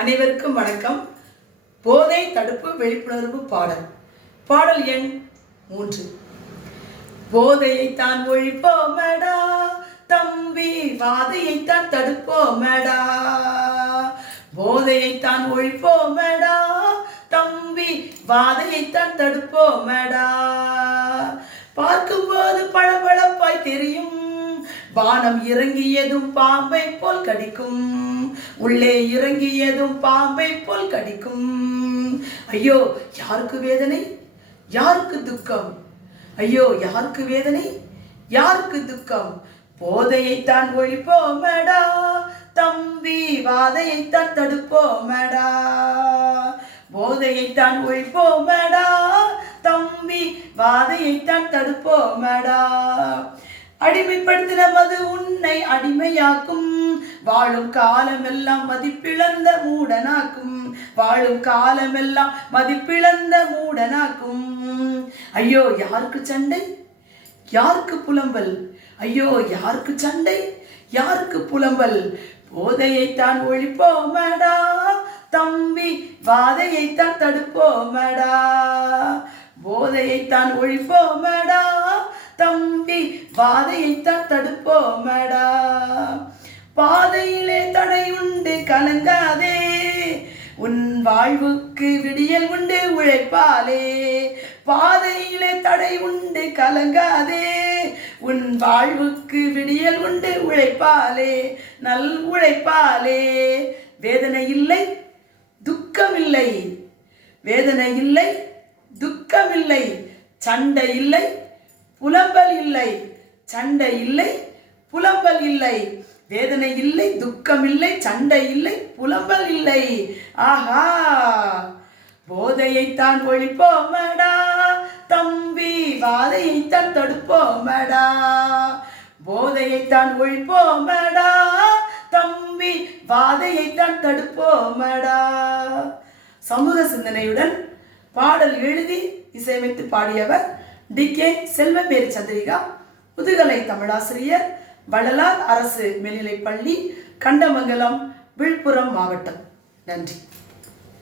அனைவருக்கும் வணக்கம். போதை தடுப்பு விழிப்புணர்வு பாடல் எண் 3. போதையைத்தான் ஒழிப்போமடா தம்பி, வாதையைத்தான் தடுப்போமடா. போதையைத்தான் ஒழிப்போமடா தம்பி, வாதையைத்தான் தடுப்போமடா. பார்க்கும்போது பளபளப்பாய் தெரியும், வானம் இறங்கியதும் பாம்பை போல் கடிக்கும், உள்ளே இறங்கியதும் பாம்பை போல் கடிக்கும். ஐயோ யாருக்கு வேதனை, யாருக்கு துக்கம்? ஐயோ யாருக்கு வேதனை, யாருக்கு துக்கம்? போதையைத்தான் ஒழிப்போமடா தம்பி, வாதையைத்தான் தடுப்போமடா. போதையைத்தான் ஒழிப்போமடா தம்பி, வாதையைத்தான் தடுப்போமடா. அடிமைப்படுத்தின மது உன்னை அடிமையாக்கும், வாழும் காலமெல்லாம் மதிப்பிழந்த மூடனாக்கும், வாழும் காலமெல்லாம் மதிப்பிழந்த மூடனாக்கும். ஐயோ யாருக்கு சண்டை, யாருக்கு புலம்பல்? ஐயோ யாருக்கு சண்டை, யாருக்கு புலம்பல்? போதையைத்தான் ஒழிப்போமடா தம்பி, வாதையைத்தான் தடுப்போமடா. போதையைத்தான் ஒழிப்போமடா தம்பி, வாதையைத்தான் தடுப்போமடா. பாதையிலே தடை உண்டு கலங்காதே, உன் வாழ்வுக்கு விடியல் உண்டு உழைப்பாலே. பாதையிலே தடை உண்டு கலங்காதே, உன் வாழ்வுக்கு விடியல் உண்டு உழைப்பாலே, நல் உழைப்பாலே. வேதனை இல்லை துக்கம் இல்லை, வேதனை இல்லை துக்கம் இல்லை, சண்டை இல்லை புலம்பல் இல்லை, சண்டை இல்லை புலம்பல் இல்லை. வேதனை இல்லை, துக்கம் இல்லை, சண்டை இல்லை, புலம்பல் இல்லை. ஆஹா, போதையைத்தான் ஒழிப்போமடா தம்பி, வாதையைத்தான் தடுப்போமடா. போதையைத்தான் ஒழிப்போமடா தம்பி, வாதையைத்தான் தடுப்போமடா. சமூக சிந்தனையுடன் பாடல் எழுதி இசையமைத்து பாடியவர் டி.கே. செல்வமேரி சந்திரிகா, முதுகலை தமிழாசிரியர், வள்ளலார் அரசு மேல்நிலைப்பள்ளி, கண்டமங்கலம், விழுப்புரம் மாவட்டம். நன்றி.